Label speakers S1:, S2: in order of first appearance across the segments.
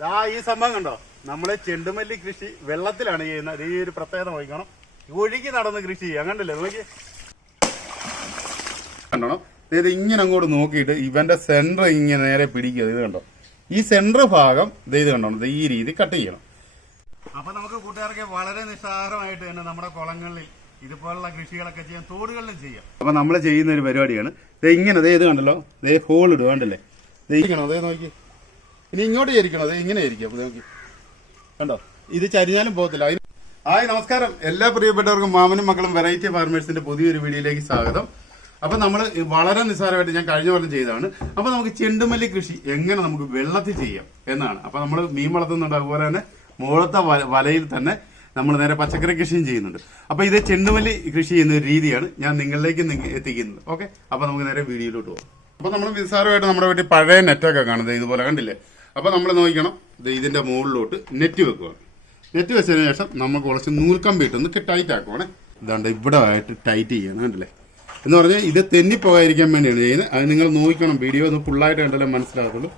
S1: ആ ഈ സംഭവം കണ്ടോ? നമ്മളെ ചെണ്ടുമല്ലി കൃഷി വെള്ളത്തിലാണ് ചെയ്യുന്നത്. ഈ ഒരു പ്രത്യേകത നോക്കണം ഒഴുകി നടന്ന് കൃഷി ചെയ്യാം കണ്ടില്ലേ? നോക്കി കണ്ടോ ഇത് ഇങ്ങനെ അങ്ങോട്ട് നോക്കിയിട്ട് ഇവന്റെ സെന്റർ ഇങ്ങനെ നേരെ പിടിക്കുക. ഇത് കണ്ടോ? ഈ സെന്റർ ഭാഗം ഇത് ഇത് കണ്ടോ ഇത് ഈ രീതി കട്ട് ചെയ്യണം. അപ്പൊ നമുക്ക് കൂട്ടുകാർക്ക് വളരെ നിസ്സാരമായിട്ട് തന്നെ നമ്മുടെ കുളങ്ങളിൽ ഇതുപോലുള്ള കൃഷികളൊക്കെ ചെയ്യാം. തോടുകളിലും ചെയ്യാം. അപ്പൊ നമ്മൾ ചെയ്യുന്ന ഒരു പരിപാടിയാണ്. ഇങ്ങനെ ഇത് കണ്ടല്ലോ? ദേ ഹോൾ ഇടുക കണ്ടല്ലേ? ദേ നോക്കി. ഇനി ഇങ്ങോട്ട് ചരിക്കണത് ഇങ്ങനെ കണ്ടോ? ഇത് ചരിഞ്ഞാലും പോകത്തില്ല. ആയി നമസ്കാരം. എല്ലാ പ്രിയപ്പെട്ടവർക്കും മാമനും മക്കളും വെറൈറ്റി ഫാർമേഴ്സിന്റെ പുതിയൊരു വീഡിയോയിലേക്ക് സ്വാഗതം. അപ്പൊ നമ്മൾ വളരെ നിസ്സാരമായിട്ട് ഞാൻ കഴിഞ്ഞ കൊല്ലം ചെയ്തതാണ്. അപ്പൊ നമുക്ക് ചെണ്ടുമല്ലി കൃഷി എങ്ങനെ നമുക്ക് വെള്ളത്തിൽ ചെയ്യാം എന്നാണ്. അപ്പൊ നമ്മൾ മീൻ വളർത്തുന്നുണ്ട് അതുപോലെ തന്നെ മുകളത്തെ വലയിൽ തന്നെ നമ്മൾ നേരെ പച്ചക്കറി കൃഷിയും ചെയ്യുന്നുണ്ട്. അപ്പൊ ഇത് ചെണ്ടുമല്ലി കൃഷി ചെയ്യുന്ന ഒരു രീതിയാണ് ഞാൻ നിങ്ങളിലേക്ക് നിങ്ങ- എത്തിക്കുന്നത്. ഓക്കെ അപ്പൊ നമുക്ക് നേരെ വീഡിയോയിലോട്ട് പോകാം. അപ്പൊ നമ്മൾ നിസ്സാരമായിട്ട് നമ്മുടെ വീട്ടിൽ പഴയ നെറ്റൊക്കെ കാണുന്നത് ഇതുപോലെ കണ്ടില്ലേ? അപ്പൊ നമ്മൾ നോക്കണം. ഇതിന്റെ മുകളിലോട്ട് നെറ്റ് വെക്കുകയാണ് നെറ്റ് വെച്ചതിന് ശേഷം നമുക്ക് കുറച്ച് നൂൽക്കമ്പി ഇട്ടൊന്ന് ടൈറ്റ് ആക്കുവാണ് ഇതാണ്ട് ഇവിടെ ആയിട്ട് ടൈറ്റ് ചെയ്യണം കണ്ടല്ലേ? എന്ന് പറഞ്ഞാൽ ഇത് തെന്നിപ്പോകാതിരിക്കാൻ വേണ്ടിയാണ് ചെയ്യുന്നത്. അത് നിങ്ങൾ നോക്കണം. വീഡിയോ ഒന്ന് ഫുള്ളായിട്ട് കണ്ടല്ലേ മനസ്സിലാക്കുള്ളൂ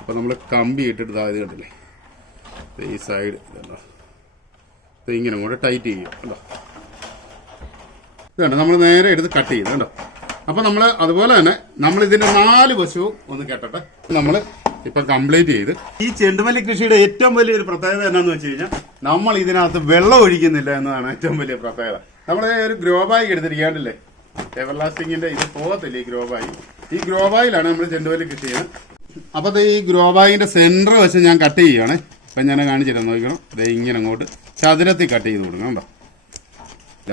S1: അപ്പോൾ നമ്മൾ കമ്പി ഇട്ടിട്ട് ഇതായത് കണ്ടല്ലേ? ഈ സൈഡ് ഇതുണ്ടോ? ഇത് ഇങ്ങനെ കൂടെ ടൈറ്റ് ചെയ്യും കണ്ടോ? ഇതുണ്ട്. നമ്മൾ നേരെ എടുത്ത് കട്ട് ചെയ്ത് കണ്ടോ? അപ്പൊ നമ്മൾ അതുപോലെ തന്നെ നമ്മൾ ഇതിന്റെ നാല് വശവും ഒന്ന് കെട്ടട്ടെ. നമ്മൾ ഇപ്പൊ കംപ്ലീറ്റ് ചെയ്ത്. ഈ ചെണ്ടുമല്ലി കൃഷിയുടെ ഏറ്റവും വലിയൊരു പ്രത്യേകത എന്താണെന്ന് വെച്ച് കഴിഞ്ഞാൽ നമ്മൾ ഇതിനകത്ത് വെള്ളം ഒഴിക്കുന്നില്ല എന്നതാണ് ഏറ്റവും വലിയ പ്രത്യേകത. നമ്മൾ ഒരു ഗ്രോ ബാഗ് എടുത്തിരിക്കാണ്ടില്ലേ എവർലാസ്റ്റിങ്ങിന്റെ ഇത് പോകത്തില്ല ഈ ഗ്രോ ബാഗ് ഈ ഗ്രോ ബാഗിലാണ് നമ്മൾ ചെണ്ടുമല്ലി കൃഷി ചെയ്യുന്നത്. അപ്പൊ ഈ ഗ്രോ ബാഗിന്റെ സെന്റർ വെച്ച് ഞാൻ കട്ട് ചെയ്യുകയാണ്. ഇപ്പൊ ഞാൻ കാണിച്ചിട്ട് നോക്കണം ദേ ഇങ്ങനെ അങ്ങോട്ട് ചതുരത്തിൽ കട്ട് ചെയ്ത് കൊടുക്കണം കണ്ടോ?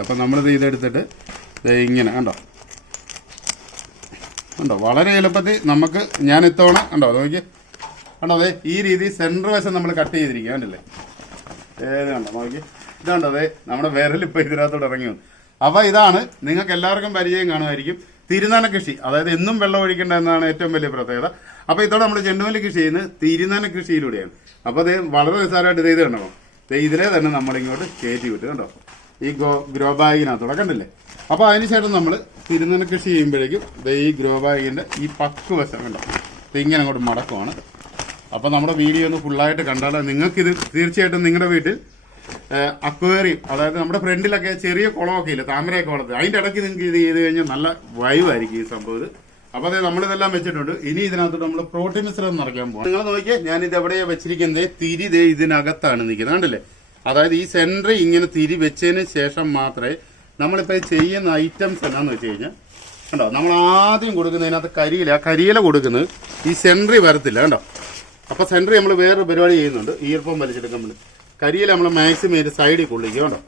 S1: അപ്പം നമ്മളിത് ഇതെടുത്തിട്ട് ദേ ഇങ്ങനെ കണ്ടോ? ഉണ്ടോ വളരെ എളുപ്പത്തിൽ നമുക്ക് ഞാൻ ഇത്തവണ കണ്ടോ നോക്കി കണ്ടോ അതെ ഈ രീതി സെന്റർ വശം നമ്മൾ കട്ട് ചെയ്തിരിക്കുക കണ്ടല്ലേ? ഏത് കണ്ടോ നോക്കി. ഇതാണ്ടത് നമ്മുടെ വിരൽ ഇപ്പം ഇതിനകത്തോട് ഇറങ്ങി വന്നു. അപ്പോൾ ഇതാണ് നിങ്ങൾക്ക് എല്ലാവർക്കും പരിചയം കാണുമായിരിക്കും തിരുനന കൃഷി. അതായത് എന്നും വെള്ളം ഒഴിക്കേണ്ട എന്നാണ് ഏറ്റവും വലിയ പ്രത്യേകത. അപ്പോൾ ഇതോടെ നമ്മൾ ചെണ്ടുമല്ലി കൃഷി ചെയ്യുന്നത് തിരുനന കൃഷിയിലൂടെയാണ്. അപ്പോൾ അത് വളരെ നിസ്സാരമായിട്ട് ഇത് കണ്ടോ? ഇതിലെ തന്നെ നമ്മളിങ്ങോട്ട് കയറ്റി വിട്ടു കണ്ടോ? ഈ ഗോ ഗ്രോ ബാഗിനകത്തോടെ കണ്ടില്ലേ? അപ്പോൾ അതിനുശേഷം നമ്മൾ തിരുനന കൃഷി ചെയ്യുമ്പോഴേക്കും ഈ ഗ്രോ ബാഗിന്റെ ഈ പക്ക് വശം കണ്ടോ? ഇങ്ങനെ അങ്ങോട്ട് മടക്കുവാണ്. അപ്പോൾ നമ്മുടെ വീഡിയോ ഒന്ന് ഫുള്ളായിട്ട് കണ്ടാൽ ഇത് തീർച്ചയായിട്ടും നിങ്ങളുടെ വീട്ടിൽ അക്വേറിയം അതായത് നമ്മുടെ ഫ്രണ്ടിലൊക്കെ ചെറിയ കുളമൊക്കെ ഇല്ല താമരയൊക്കെ വളർത്തുക അതിന്റെ ഇടയ്ക്ക് നിങ്ങൾക്ക് ഇത് ചെയ്ത് കഴിഞ്ഞാൽ നല്ല വൈവായിരിക്കും ഈ സംഭവം അപ്പോൾ അതെ നമ്മളിതെല്ലാം വെച്ചിട്ടുണ്ട്. ഇനി ഇതിനകത്ത് നമ്മൾ പ്രോട്ടീൻ മിശ്രം നിറയ്ക്കാൻ പോകും നിങ്ങൾ നോക്കിയാൽ ഞാൻ ഇത് എവിടെയാ വെച്ചിരിക്കുന്നത് തിരി ദേ ഇതിനകത്താണ് നിൽക്കുന്നത്. കണ്ടില്ലേ? അതായത് ഈ സെന്റർ ഇങ്ങനെ തിരി വെച്ചതിന് ശേഷം മാത്രമേ നമ്മളിപ്പോൾ ഈ ചെയ്യുന്ന ഐറ്റംസ് എന്നാന്ന് വെച്ച് കഴിഞ്ഞാൽ കണ്ടോ? നമ്മൾ ആദ്യം കൊടുക്കുന്നതിനകത്ത് കരിയില. കരിയില കൊടുക്കുന്നത് ഈ സെൻട്രി വരത്തില്ല കണ്ടോ? അപ്പോൾ സെന്ററി നമ്മൾ വേറൊരു പരിപാടി ചെയ്യുന്നുണ്ട്. ഈർപ്പം വലിച്ചെടുക്കാൻ വേണ്ടി. കരിയില നമ്മൾ മാക്സിമം ഇതിന്റെ സൈഡിൽ കൊള്ളിക്കുക കേട്ടോ.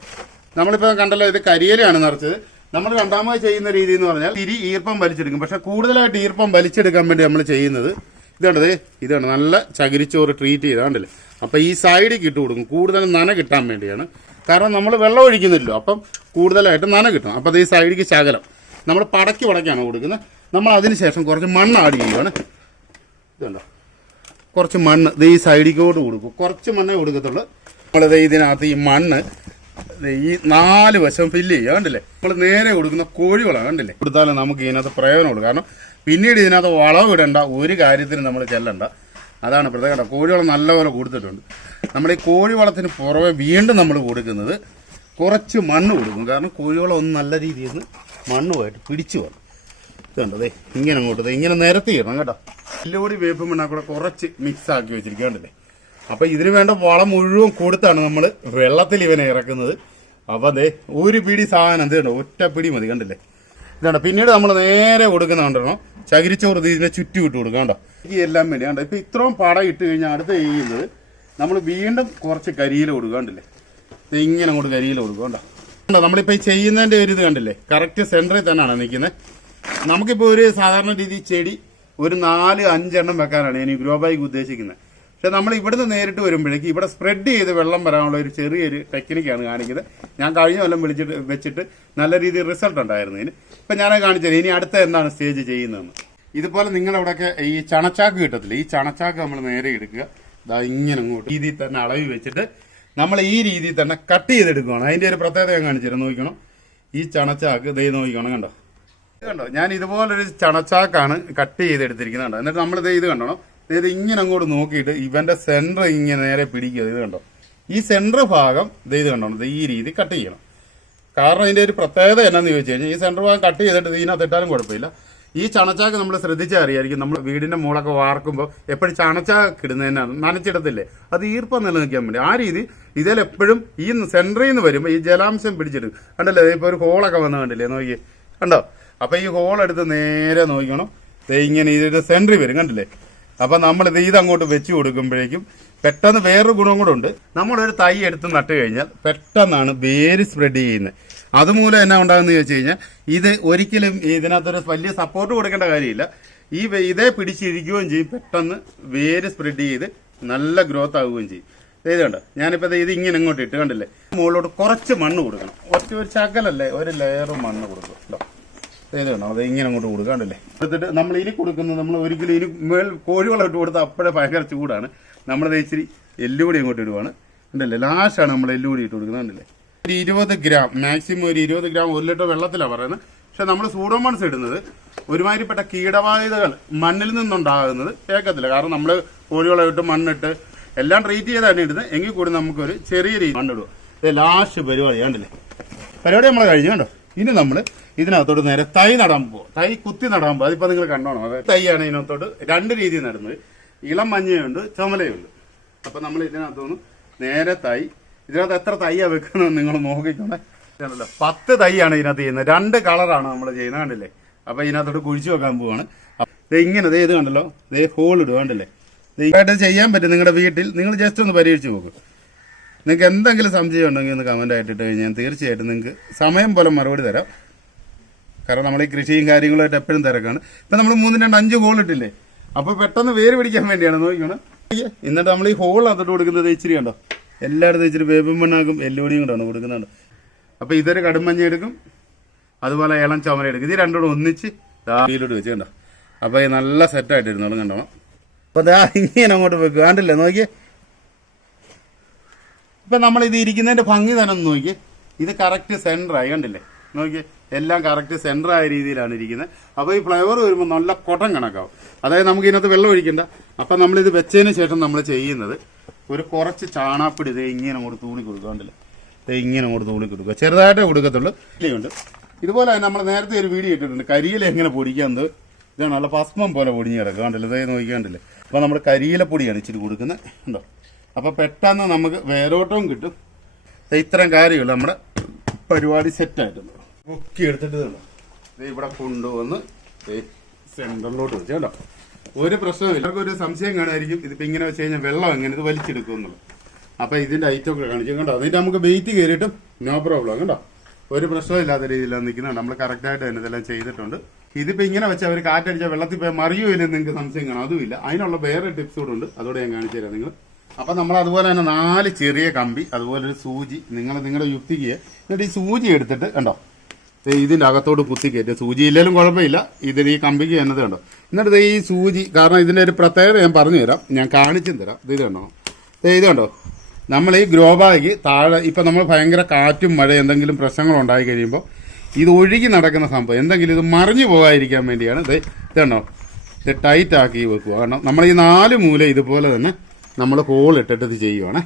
S1: നമ്മളിപ്പോൾ കണ്ടല്ലോ ഇത് കരിയിലാണ് നിറച്ചത്. നമ്മൾ രണ്ടാമത് ചെയ്യുന്ന രീതി എന്ന് പറഞ്ഞാൽ തിരി ഈർപ്പം വലിച്ചെടുക്കും. പക്ഷെ കൂടുതലായിട്ട് ഈർപ്പം വലിച്ചെടുക്കാൻ വേണ്ടി നമ്മൾ ചെയ്യുന്നത് ഇതാണ്ടത് ഇതാണ് നല്ല ചകിരിച്ചോറ് ട്രീറ്റ് ചെയ്താണ്ടല്ലേ അപ്പം ഈ സൈഡിൽ ഇട്ട് കൊടുക്കും. കൂടുതൽ നന കിട്ടാൻ വേണ്ടിയാണ്. കാരണം നമ്മൾ വെള്ളം ഒഴിക്കുന്നില്ലല്ലോ. അപ്പം കൂടുതലായിട്ട് നന കിട്ടും അപ്പം അത് ഈ സൈഡിക്ക് ശകലം. നമ്മൾ പടക്കി പടക്കാണ് കൊടുക്കുന്നത്. നമ്മൾ അതിന് ശേഷം കുറച്ച് മണ്ണ് ആഡ് ചെയ്യുകയാണ് ഇതുണ്ടോ? കുറച്ച് മണ്ണ്. ഇത് ഈ സൈഡിക്കോട് കൊടുക്കും. കുറച്ച് മണ്ണേ കൊടുക്കത്തുള്ളൂ. നമ്മളിത് ഇതിനകത്ത് ഈ മണ്ണ് ഈ നാല് വശം ഫില്ല് ചെയ്യുക. കണ്ടില്ലേ? നമ്മൾ നേരെ കൊടുക്കുന്ന കോഴിവളം കണ്ടില്ലേ? കൊടുത്താലും നമുക്ക് ഇതിനകത്ത് പ്രയോജനമുള്ളൂ കാരണം പിന്നീട് ഇതിനകത്ത് വളം ഇടേണ്ട ഒരു കാര്യത്തിന് നമ്മൾ ചെല്ലണ്ട. അതാണ് പ്രത്യേകത. കോഴിവളം നല്ലപോലെ കൊടുത്തിട്ടുണ്ട്. നമ്മൾ ഈ കോഴിവളത്തിന് പുറമെ വീണ്ടും നമ്മൾ കൊടുക്കുന്നത് കുറച്ച് മണ്ണ് കൊടുക്കും. കാരണം കോഴിവളം ഒന്ന് നല്ല രീതിയിൽ നിന്ന് മണ്ണുമായിട്ട് പിടിച്ചു വരണം. ഇതുണ്ട് ദേ ഇങ്ങനെ അങ്ങോട്ട് ഇങ്ങനെ നിരത്തിയിടണം കേട്ടോ. എല്ലോടി വേപ്പ് മണ്ണാ കൂടെ കുറച്ച് മിക്സ് ആക്കി വെച്ചിരിക്കണ്ടല്ലേ അപ്പൊ ഇതിന് വേണ്ട വളം മുഴുവൻ കൊടുത്താണ് നമ്മൾ വെള്ളത്തിൽ ഇവനെ ഇറക്കുന്നത്. അപ്പൊ അതെ ഒരു പിടി സാധനം എന്ത് കണ്ടോ ഒറ്റ പിടി മതി കണ്ടില്ലേ? ഇതാണ്ടോ പിന്നീട് നമ്മൾ നേരെ കൊടുക്കുന്ന കണ്ടോ ചകിരിച്ചോറ് ഇത് ഇതിനെ ചുറ്റി വിട്ട് കൊടുക്കാം കണ്ടോ? ഈ എല്ലാം വേണ്ടി കണ്ടോ ഇപ്പൊ ഇത്രയും പടം ഇട്ട് കഴിഞ്ഞാൽ അടുത്ത് ചെയ്യുന്നത് നമ്മൾ വീണ്ടും കുറച്ച് കരിയില കൊടുക്കുക കണ്ടില്ലേ? ഇങ്ങനെ അങ്ങോട്ട് കരിയില കൊടുക്കുക കണ്ടോ? കണ്ടോ നമ്മളിപ്പോ ഈ ചെയ്യുന്നതിന്റെ ഒരു ഇത് കണ്ടില്ലേ? കറക്റ്റ് സെന്ററിൽ തന്നെയാണ് നിൽക്കുന്നത്. നമുക്കിപ്പോ ഒരു സാധാരണ രീതി ചെടി ഒരു നാല് അഞ്ചെണ്ണം വെക്കാനാണ് ഞാൻ ഗ്രോ ബാഗ് ഉദ്ദേശിക്കുന്നത്. പക്ഷെ നമ്മൾ ഇവിടുന്ന് നേരിട്ട് വരുമ്പോഴേക്ക് ഇവിടെ സ്പ്രെഡ് ചെയ്ത് വെള്ളം വരാനുള്ള ഒരു ചെറിയൊരു ടെക്നിക്കാണ് കാണിക്കുന്നത്. ഞാൻ കഴിഞ്ഞ കൊല്ലം വിളിച്ചിട്ട് വെച്ചിട്ട് നല്ല രീതിയിൽ റിസൾട്ട് ഉണ്ടായിരുന്നു ഇതിന്. ഇപ്പം ഞാനത് കാണിച്ചത് ഇനി അടുത്ത എന്താണ് സ്റ്റേജ് ചെയ്യുന്നതെന്ന്. ഇതുപോലെ നിങ്ങളവിടെയൊക്കെ ഈ ചണച്ചാക്ക് കിട്ടത്തില്ല? ഈ ചണച്ചാക്ക് നമ്മൾ നേരെ എടുക്കുക. ഇതാ ഇങ്ങനെ അങ്ങോട്ട് രീതിയിൽ തന്നെ അളവ് വെച്ചിട്ട് നമ്മൾ ഈ രീതിയിൽ തന്നെ കട്ട് ചെയ്തെടുക്കുകയാണ്. അതിന്റെ ഒരു പ്രത്യേകത ഞാൻ കാണിച്ചു തരാം. നോക്കണം ഈ ചണച്ചാക്ക് ദൈ നോക്കിക്കണം കണ്ടോ? കണ്ടോ? ഞാൻ ഇതുപോലൊരു ചണച്ചാക്കാണ് കട്ട് ചെയ്തെടുത്തിരിക്കുന്നത് എന്നിട്ട് നമ്മൾ ഇത് കണ്ടോ ഇത് ഇങ്ങനെ അങ്ങോട്ട് നോക്കിയിട്ട് ഇവന്റെ സെന്റർ ഇങ്ങനെ നേരെ പിടിക്കുക. ഇത് കണ്ടോ? ഈ സെന്റർ ഭാഗം ഇത് ഇത് കണ്ടോ ഈ രീതി കട്ട് ചെയ്യണം. കാരണം ഇതിന്റെ ഒരു പ്രത്യേകത എന്നാന്ന് ചോദിച്ചു കഴിഞ്ഞാൽ ഈ സെന്റർ ഭാഗം കട്ട് ചെയ്തിട്ട് ഇതിനകത്ത് ഇട്ടാലും കുഴപ്പമില്ല. ഈ ചണച്ചാക്ക് നമ്മൾ ശ്രദ്ധിച്ചറിയായിരിക്കും നമ്മൾ വീടിന്റെ മുകളൊക്കെ വാർക്കുമ്പോൾ എപ്പോഴും ചണച്ചാക്ക് ഇടുന്നതന്നെ നനച്ചിടത്തില്ലേ? അത് ഈർപ്പം നിലനിൽക്കാൻ വേണ്ടി. ആ രീതി ഇതിൽ എപ്പോഴും ഈ സെന്ററിൽ നിന്ന് വരുമ്പോൾ ഈ ജലാംശം പിടിച്ചിടും. കണ്ടല്ലേ? ഇപ്പോൾ ഒരു ഹോളൊക്കെ വന്ന് കണ്ടില്ലേ? നോക്കി കണ്ടോ? അപ്പൊ ഈ ഹോൾ എടുത്ത് നേരെ നോക്കണം. ഇങ്ങനെ ഇതിന്റെ സെൻട്രി വരും കണ്ടില്ലേ? അപ്പൊ നമ്മൾ ഇത് ഇതങ്ങോട്ട് വെച്ച് കൊടുക്കുമ്പോഴേക്കും പെട്ടെന്ന് വേറൊരു ഗുണം കൂടെ ഉണ്ട്. നമ്മളൊരു തൈ എടുത്ത് നട്ട് കഴിഞ്ഞാൽ പെട്ടെന്നാണ് വേര് സ്പ്രെഡ് ചെയ്യുന്നത്. അതുമൂലം എന്നാ ഉണ്ടാകുന്ന ചോദിച്ചു കഴിഞ്ഞാൽ ഇത് ഒരിക്കലും ഇതിനകത്തൊരു വലിയ സപ്പോർട്ട് കൊടുക്കേണ്ട കാര്യമില്ല. ഈ ഇതേ പിടിച്ചിരിക്കുകയും ചെയ്യും പെട്ടെന്ന് വേര് സ്പ്രെഡ് ചെയ്ത് നല്ല ഗ്രോത്ത് ആവുകയും ചെയ്യും. ഇത് കണ്ടോ? ഞാനിപ്പോ ദേ ഇത് ഇങ്ങനെ ഇങ്ങോട്ട് ഇട്ട് കണ്ടില്ലേ? മുകളിലോട്ട് കുറച്ച് മണ്ണ് കൊടുക്കണം. ഒറ്റ ഒരു ചകലല്ലേ ഒരു ലെയർ മണ്ണ് കൊടുക്കും കേട്ടോ അത് ഇങ്ങനെ അങ്ങോട്ട് കൊടുക്കാണ്ടല്ലേ എടുത്തിട്ട് നമ്മൾ ഇനി കൊടുക്കുന്നത് നമ്മൾ ഒരിക്കലും ഇനി മേൽ കോഴിവളം ഇട്ട് കൊടുത്താൽ അപ്പോഴേ ഭയങ്കര ചൂടാണ്. നമ്മളത് ഇച്ചിരി എല്ലുപൊടി അങ്ങോട്ട് ഇടുവാണ്. ഉണ്ടല്ലേ ലാസ്റ്റാണ് നമ്മൾ എല്ലുപൊടി ഇട്ട് കൊടുക്കുന്നത് ഉണ്ടല്ലേ ഒരു ഇരുപത് ഗ്രാം മാക്സിമം ഒരു ഇരുപത് ഗ്രാം ഒരു ലിറ്റർ വെള്ളത്തിലാണ് പറയുന്നത്. പക്ഷെ നമ്മൾ സൂഡോമൺസ് ഇടുന്നത് ഒരുമാതിരിപ്പെട്ട കീടബാധിതകൾ മണ്ണിൽ നിന്നുണ്ടാകുന്നത് കേൾക്കത്തില്ല. കാരണം നമ്മൾ കോഴിവളം ഇട്ട് മണ്ണിട്ട് എല്ലാം ട്രീറ്റ് ചെയ്താണ് ഇടുന്നത്. എങ്കിൽ കൂടി നമുക്കൊരു ചെറിയ രീതി മണ്ണിടുക. ലാസ്റ്റ് പരിപാടി കണ്ടില്ലേ? പരിപാടി നമ്മൾ കഴിഞ്ഞു കണ്ടോ? ഇനി നമ്മൾ ഇതിനകത്തോട്ട് നേരെ തൈ നടാൻ പോകും തൈ കുത്തി നടാൻ പോകും അതിപ്പോ നിങ്ങൾ കണ്ടോണം. അതെ തൈയാണ് ഇതിനകത്തോട്ട് രണ്ട് രീതിയിൽ നടുന്നത്. ഇളം മഞ്ഞയുണ്ട് ചുമലയുണ്ട്. അപ്പൊ നമ്മൾ ഇതിനകത്തുനിന്ന് നേരെ തൈ. ഇതിനകത്ത് എത്ര തൈയാ വെക്കുന്നത് നിങ്ങൾ നോക്കിക്കോണേ. ഇതാണല്ലോ. പത്ത് തൈയാണ് ഇതിനകത്ത് ചെയ്യുന്നത്. രണ്ട് കളറാണ് നമ്മൾ ചെയ്യുന്നത്. കണ്ടില്ലേ? അപ്പൊ ഇതിനകത്തോട്ട് കുഴിച്ചു വെക്കാൻ പോവാണ്. ഇങ്ങനെ ഇത് കണ്ടല്ലോ. ദേ ഹോൾ ഇടുക കണ്ടില്ലേ? ഇതായിട്ട് ചെയ്യാൻ പറ്റും നിങ്ങളുടെ വീട്ടിൽ. നിങ്ങൾ ജസ്റ്റ് ഒന്ന് പരീക്ഷിച്ച് നോക്കും. നിങ്ങൾക്ക് എന്തെങ്കിലും സംശയം ഉണ്ടെങ്കിൽ ഒന്ന് കമന്റ് ആയിട്ട് ഇട്ട് കഴിഞ്ഞാൽ തീർച്ചയായിട്ടും നിങ്ങൾക്ക് സമയം പോലെ മറുപടി തരാം. കാരണം നമ്മൾ ഈ കൃഷിയും കാര്യങ്ങളുമായിട്ട് എപ്പോഴും തിരക്കാണ്. ഇപ്പൊ നമ്മൾ മൂന്ന് രണ്ട് അഞ്ച് ഹോൾ ഇട്ടില്ലേ? അപ്പൊ പെട്ടെന്ന് വേര് പിടിക്കാൻ വേണ്ടിയാണ് നോക്കിയാണ് എന്നിട്ട് നമ്മൾ ഈ ഹോൾ അതിട്ട് കൊടുക്കുന്നത് ഇച്ചിരി കണ്ടോ? എല്ലായിടത്തും ഇച്ചിരി വേപ്പും മണ്ണാക്കും എല്ലുപൊടിയും കൊണ്ടാണ് കൊടുക്കുന്നുണ്ട്. അപ്പൊ ഇതൊരു കടുംമഞ്ഞ എടുക്കും. അതുപോലെ ഇളം ചുമര എടുക്കും. ഇത് രണ്ടുകൂടെ ഒന്നിച്ച് ദായിലോട്ട് വെച്ച് കണ്ടോ? അപ്പൊ ഈ നല്ല സെറ്റായിട്ട് ഇരുന്നോളും കണ്ടോ? അപ്പൊ ദാ ഇങ്ങനെ അങ്ങോട്ട് വെക്കും. കണ്ടില്ലേ? നോക്കിയേ. ഇപ്പൊ ഇത് ഇരിക്കുന്നതിന്റെ ഭംഗി തന്നെ ഒന്ന് നോക്കിയേ. ഇത് കറക്റ്റ് സെന്റർ ആയി. കണ്ടില്ലേ? നോക്കിയേ. എല്ലാം കറക്റ്റ് സെന്റർ ആയ രീതിയിലാണ് ഇരിക്കുന്നത്. അപ്പോൾ ഈ ഫ്ലേവർ വരുമ്പോൾ നല്ല കൊട്ടം കണക്കാവും. അതായത് നമുക്ക് ഇതിനകത്ത് വെള്ളം ഒഴിക്കണ്ട. അപ്പം നമ്മളിത് ഇത് വെച്ചതിന് ശേഷം നമ്മൾ ചെയ്യുന്നത് ഒരു കുറച്ച് ചാണാപ്പിടി ഇത് ഇങ്ങനെ അങ്ങോട്ട് തൂണി കൊടുക്കുക കണ്ടില്ലേ? ദേ ഇങ്ങനെ അങ്ങോട്ട് തൂണി കൊടുക്കുക. ചെറുതായിട്ടേ കൊടുക്കത്തുള്ളൂ. ഇല്ലയുണ്ട് ഇതുപോലെ നമ്മൾ നേരത്തെ ഒരു വീഡിയോ ഇട്ടിട്ടുണ്ട്. കരിയില എങ്ങനെ പൊടിക്കാന്നത് ഇതാണ് നല്ല ഭസ്മം പോലെ പൊടിഞ്ഞ് കിടക്കുക കണ്ടില്ലേ? ഇതേ നോക്കിയാണ്ടില്ലേ അപ്പൊ നമ്മൾ കരിയിലപ്പൊടിയാണ് ഇച്ചിരി കൊടുക്കുന്നത്. ഉണ്ടോ അപ്പോൾ പെട്ടെന്ന് നമുക്ക് വേരോട്ടവും കിട്ടും. ഇത്രയും കാര്യമുള്ളൂ. നമ്മുടെ പരിപാടി സെറ്റായിട്ടുണ്ട് പൊക്കി എടുത്തിട്ട് ദേ ഇവിടെ കൊണ്ടുവന്ന് സെന്ററിലോട്ട് വെച്ച് കേട്ടോ ഒരു പ്രശ്നമില്ല ഒരു സംശയം കാണുമായിരിക്കും. ഇതിപ്പോ ഇങ്ങനെ വെച്ച് കഴിഞ്ഞാൽ വെള്ളം എങ്ങനെ ഇത് വലിച്ചെടുക്കും എന്നുള്ളത്. അപ്പൊ ഇതിന്റെ ഐറ്റം ഒക്കെ കാണിച്ചു കണ്ടോ? എന്നിട്ട് നമുക്ക് വെയിറ്റ് കയറിയിട്ടും നോ പ്രോബ്ലം കണ്ടോ? ഒരു പ്രശ്നമില്ലാത്ത രീതിയിലാണ് നിൽക്കുന്നത്. നമ്മൾ കറക്റ്റായിട്ട് തന്നെ ഇതെല്ലാം ചെയ്തിട്ടുണ്ട്. ഇതിപ്പോ ഇങ്ങനെ വെച്ച് അവർ കാറ്റടിച്ച വെള്ളത്തിൽ പോയി മറിയോ ഇല്ലെന്ന് നിങ്ങൾക്ക് സംശയം കാണാം. അതുമില്ല. അതിനുള്ള വേറെ ടിപ്സ് കൂടെ ഉണ്ട്. അതോടെ ഞാൻ കാണിച്ചു തരാം നിങ്ങൾ അപ്പൊ നമ്മൾ അതുപോലെ തന്നെ നാല് ചെറിയ കമ്പി അതുപോലെ ഒരു സൂചി. നിങ്ങൾ നിങ്ങളുടെ യുക്തിക്ക് എന്നിട്ട് ഈ സൂചി എടുത്തിട്ട് കണ്ടോ? അകത്തോട്ട് കുത്തി കയറ്റും. സൂചി ഇല്ലെങ്കിലും കുഴപ്പമില്ല. ഇതിന് ഈ കമ്പിക്ക് എന്നത് കണ്ടോ? എന്നിട്ട് ഈ സൂചി കാരണം ഇതിന്റെ ഒരു പ്രത്യേകത ഞാൻ പറഞ്ഞു തരാം. ഞാൻ കാണിച്ചും തരാം. ഇത് കണ്ടോ? ഇത് കണ്ടോ? നമ്മൾ ഈ ഗ്രോ ബാഗ് താഴെ ഇപ്പൊ നമ്മൾ ഭയങ്കര കാറ്റും മഴ എന്തെങ്കിലും പ്രശ്നങ്ങൾ ഉണ്ടായി കഴിയുമ്പോൾ ഇത് ഒഴുകി നടക്കുന്ന സംഭവം. എന്തെങ്കിലും ഇത് മറിഞ്ഞു പോകാതിരിക്കാൻ വേണ്ടിയാണ് ഇത് കണ്ടോ? ഇത് ടൈറ്റ് ആക്കി വെക്കുക. കാരണം നമ്മൾ ഈ നാല് മൂല ഇതുപോലെ തന്നെ നമ്മൾ ഹോൾ ഇട്ടിട്ട് ഇത് ചെയ്യുവാണ്.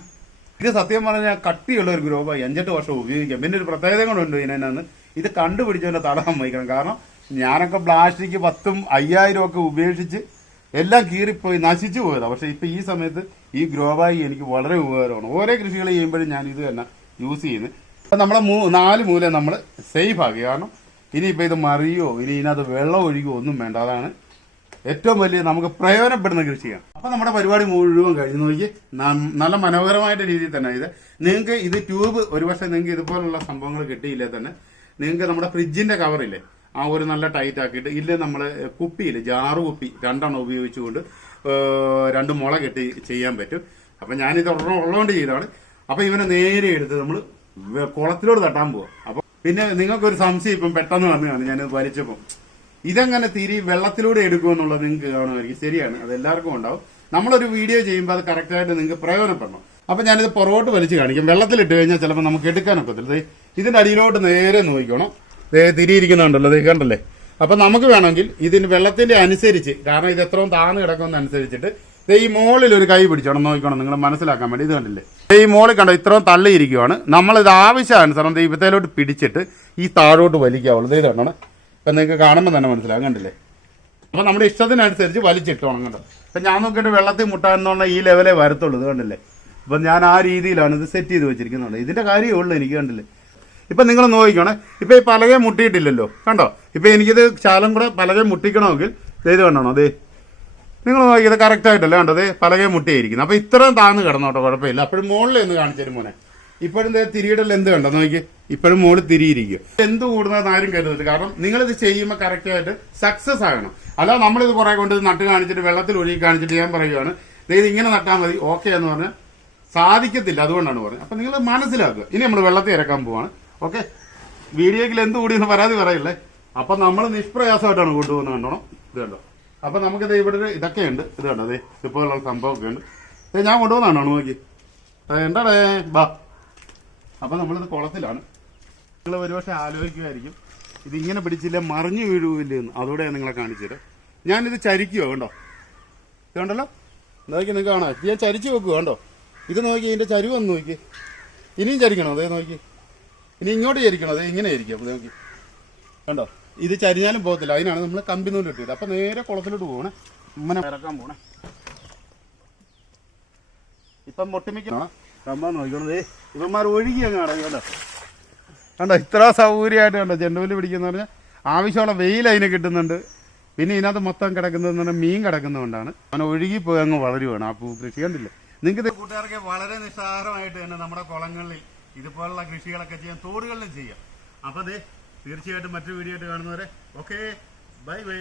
S1: ഇത് സത്യം പറഞ്ഞാൽ കട്ടിയുള്ള ഒരു ഗ്രോ ബാഗ് അഞ്ചെട്ട് വർഷം ഉപയോഗിക്കാം. പിന്നെ ഒരു പ്രത്യേകത കൊണ്ടുണ്ട് ഇതിനകത്ത്. ഇത് കണ്ടുപിടിച്ചവന്റെ തല സമ്മതിക്കണം കാരണം ഞാനൊക്കെ പ്ലാസ്റ്റിക് പത്തും അയ്യായിരം ഒക്കെ ഉപേക്ഷിച്ച് എല്ലാം കീറിപ്പോയി നശിച്ചു പോയതാണ് പക്ഷേ ഇപ്പം ഈ സമയത്ത് ഈ ഗ്രോ ബാഗ് എനിക്ക് വളരെ ഉപകാരമാണ്. ഓരോ കൃഷികൾ ചെയ്യുമ്പോഴും ഞാൻ ഇത് തന്നെ യൂസ് ചെയ്യുന്നത് അപ്പം നമ്മളെ മൂ നാല് മൂലം നമ്മൾ സേഫ് ആക്കി. കാരണം ഇനിയിപ്പോൾ ഇത് മറിയോ ഇനി ഇതിനകത്ത് വെള്ളം ഒഴുകോ ഒന്നും വേണ്ട. അതാണ് ഏറ്റവും വലിയ നമുക്ക് പ്രയോജനപ്പെടുന്ന കൃഷിയാണ്. അപ്പം നമ്മുടെ പരിപാടി മുഴുവൻ കഴിഞ്ഞു. നോക്കി നല്ല മനോഹരമായിട്ട് രീതിയിൽ തന്നെ ഇത്. നിങ്ങൾക്ക് ഇത് ട്യൂബ് ഒരുപക്ഷെ നിങ്ങൾക്ക് ഇതുപോലുള്ള സംഭവങ്ങൾ കിട്ടിയില്ലേ തന്നെ. നിങ്ങൾക്ക് നമ്മുടെ ഫ്രിഡ്ജിന്റെ കവറില്ലേ ആ ഒരു നല്ല ടൈറ്റ് ആക്കിയിട്ട് ഇല്ല നമ്മൾ കുപ്പിയിൽ ജാറ് കുപ്പി രണ്ടെണ്ണം ഉപയോഗിച്ചുകൊണ്ട് രണ്ട് മുള കെട്ടി ചെയ്യാൻ പറ്റും. അപ്പൊ ഞാനിത് ഒരെണ്ണം ഉള്ളതുകൊണ്ട് ചെയ്താണ് അപ്പൊ ഇവനെ നേരെ എടുത്ത് നമ്മൾ കുളത്തിലോട് തട്ടാൻ പോവാം. അപ്പൊ പിന്നെ നിങ്ങൾക്കൊരു സംശയം ഇപ്പം പെട്ടെന്ന് വന്നതാണ് ഞാൻ വലിച്ചപ്പം. ഇതെങ്ങനെ തിരി വെള്ളത്തിലൂടെ എടുക്കുമെന്നുള്ളത് നിങ്ങൾക്ക് കാണുമായിരിക്കും. ശരിയാണ് അത് എല്ലാവർക്കും ഉണ്ടാവും. നമ്മളൊരു വീഡിയോ ചെയ്യുമ്പോൾ അത് കറക്റ്റായിട്ട് നിങ്ങൾക്ക് പ്രയോജനപ്പെടണം. അപ്പൊ ഞാനിത് പുറകോട്ട് വലിച്ച് കാണിക്കും. വെള്ളത്തിലിട്ട് കഴിഞ്ഞാൽ ചിലപ്പോൾ നമുക്ക് എടുക്കാനൊക്കത്തില്ല. ദേ ഇതിന്റെ അടിയിലോട്ട് നേരെ നോക്കിക്കണം. തിരിയിരിക്കുന്നുണ്ടല്ലോ ദേ കണ്ടല്ലേ? അപ്പം നമുക്ക് വേണമെങ്കിൽ ഇതിന് വെള്ളത്തിന്റെ അനുസരിച്ച് കാരണം ഇത് എത്രയും താന്ന് കിടക്കുന്ന അനുസരിച്ചിട്ട് ദേ ഈ മോളിൽ ഒരു കൈ പിടിച്ചോണം നോക്കിക്കണം നിങ്ങൾ മനസ്സിലാക്കാൻ വേണ്ടി ഇത് കണ്ടില്ലേ? ഈ മോളിൽ കണ്ടോ ഇത്രയും തള്ളിയിരിക്കുവാണ്. നമ്മളിത് ആവശ്യാനുസരണം ദൈവത്തേലോട്ട് പിടിച്ചിട്ട് ഈ താഴോട്ട് വലിക്കാവുള്ളൂ. ഇത് കണ്ടോ ഇപ്പം നിങ്ങൾക്ക് കാണുമ്പോൾ തന്നെ മനസ്സിലാകും കണ്ടില്ലേ? അപ്പോൾ നമ്മുടെ ഇഷ്ടത്തിനനുസരിച്ച് വലിച്ചിട്ടോണം കണ്ടോ? അപ്പം ഞാൻ നോക്കിയിട്ട് വെള്ളത്തിൽ മുട്ടാന്നുള്ള ഈ ലെവലേ വരത്തുള്ളൂ ഇത് കണ്ടില്ലേ? അപ്പം ഞാൻ ആ രീതിയിലാണ് ഇത് സെറ്റ് ചെയ്ത് വെച്ചിരിക്കുന്നുള്ളത് ഇതിന്റെ കാര്യമേ ഉള്ളൂ എനിക്ക് കണ്ടില്ലേ? ഇപ്പം നിങ്ങൾ നോക്കിക്കോണേ. ഇപ്പം ഈ പലകെ മുട്ടിയിട്ടില്ലല്ലോ. കണ്ടോ? ഇപ്പം എനിക്കിത് ശാലം കൂടെ പലകെ മുട്ടിക്കണമെങ്കിൽ ദേ ഇത് കണ്ടോ അതേ നിങ്ങൾ നോക്കിയത് ഇത് കറക്റ്റ് ആയിട്ടല്ലേ കണ്ടത് പലകെ മുട്ടിയായിരിക്കുന്നത് അപ്പോൾ ഇത്രയും താന്ന് കിടന്നോട്ടോ കുഴപ്പമില്ല. അപ്പോഴും മുകളിൽ ഒന്ന് കാണിച്ചു മോനെ. ഇപ്പോഴും ദേ എന്ത് കണ്ടോ? നോക്കി ഇപ്പോഴും മോൾ തിരിയിരിക്കും എന്ത് കൂടുന്നതെന്ന് ആരും കരുതരുത്. കാരണം നിങ്ങളിത് ചെയ്യുമ്പോൾ കറക്റ്റായിട്ട് സക്സസ് ആകണം. അല്ല നമ്മളിത് കുറെ കൊണ്ട് നട്ട് കാണിച്ചിട്ട് വെള്ളത്തിൽ ഒഴുകി കാണിച്ചിട്ട് ഞാൻ പറയുകയാണ് ഇത് ഇങ്ങനെ നട്ടാൽ മതി ഓക്കെ എന്ന് പറഞ്ഞാൽ സാധിക്കത്തില്ല. അതുകൊണ്ടാണ് പറഞ്ഞത്. അപ്പം നിങ്ങൾ മനസ്സിലാക്കുക. ഇനി നമ്മൾ വെള്ളത്തിൽ ഇറക്കാൻ പോവാണ്. ഓക്കെ? വീഡിയോയിൽ എന്ത് കൂടിയെന്ന് പരാതി പറയില്ലേ? അപ്പൊ നമ്മൾ നിഷ്പ്രയാസമായിട്ടാണ് കൊണ്ടുപോകുന്നത് കണ്ടോണം? ഇത് കണ്ടോ? അപ്പൊ നമുക്കിത് ഇവിടെ ഒരു ഇതൊക്കെ ഉണ്ട്. ഇത് കണ്ടോ? അതെ ഇതുപോലുള്ള സംഭവമൊക്കെ ഉണ്ട്. അതെ ഞാൻ കൊണ്ടുപോകുന്നതാണോ നോക്കി? എന്താടേ? ബാ. അപ്പൊ നമ്മളിത് കുളത്തിലാണ്. നിങ്ങൾ ഒരുപക്ഷെ ആലോചിക്കുമായിരിക്കും ഇതിങ്ങനെ പിടിച്ചില്ല മറിഞ്ഞു വീഴുവില്ലേ എന്ന്. അതോടെ ഞാൻ നിങ്ങളെ കാണിച്ചു തരാം. ഞാനിത് ചരിക്കുവോ കണ്ടോ? ഇത് കണ്ടല്ലോ? നോക്കി നിങ്ങൾക്ക് കാണാം. ഞാൻ ചരിച്ചു വെക്കുക കണ്ടോ? ഇത് നോക്കി ഇതിന്റെ ചരിവുന്ന് നോക്കി. ഇനിയും ചരിക്കണോ? അതേ നോക്കി. ഇനി ഇങ്ങോട്ട് ചരിക്കണോ അതേ ഇങ്ങനെ ആയിരിക്കും അപ്പൊ നോക്കി. കണ്ടോ? ഇത് ചരിഞ്ഞാലും പോകത്തില്ല. അതിനാണ് നമ്മൾ കമ്പി നൂൽ ഇട്ടത് അപ്പം നേരെ കുളത്തിലോട്ട് പോകണേ. ഇങ്ങനെ ഇറക്കാൻ പോണേ. ഇപ്പം പൊട്ടിമിക്കണം സംഭവം നോക്കണത്. ഇവന്മാർ ഒഴുകി അങ്ങ് കണ്ടോ കണ്ടോ? ഇത്ര സൗകര്യമായിട്ട് കണ്ടോ? ചെണ്ടുവൽ പിടിക്കുന്ന പറഞ്ഞാൽ ആവശ്യമുള്ള വെയിൽ അതിന് കിട്ടുന്നുണ്ട്. പിന്നെ ഇതിനകത്ത് മൊത്തം കിടക്കുന്നതെന്ന് പറഞ്ഞാൽ മീൻ കിടക്കുന്നതുകൊണ്ടാണ്. അവനെ ഒഴുകി പോയി അങ്ങ് വളരുവാണ്. ആ പൂ കൃഷി കണ്ടില്ലേ? നിങ്ങൾക്ക് കൂട്ടുകാർക്ക് വളരെ നിസ്സാരമായിട്ട് തന്നെ നമ്മുടെ കുളങ്ങളിൽ ഇതുപോലുള്ള കൃഷികളൊക്കെ ചെയ്യാം തോടുകളിലും ചെയ്യാം. അപ്പം അതെ തീർച്ചയായിട്ടും മറ്റൊരു വീഡിയോ ആയിട്ട് കാണുന്നവരെ ഓക്കെ ബൈ ബൈ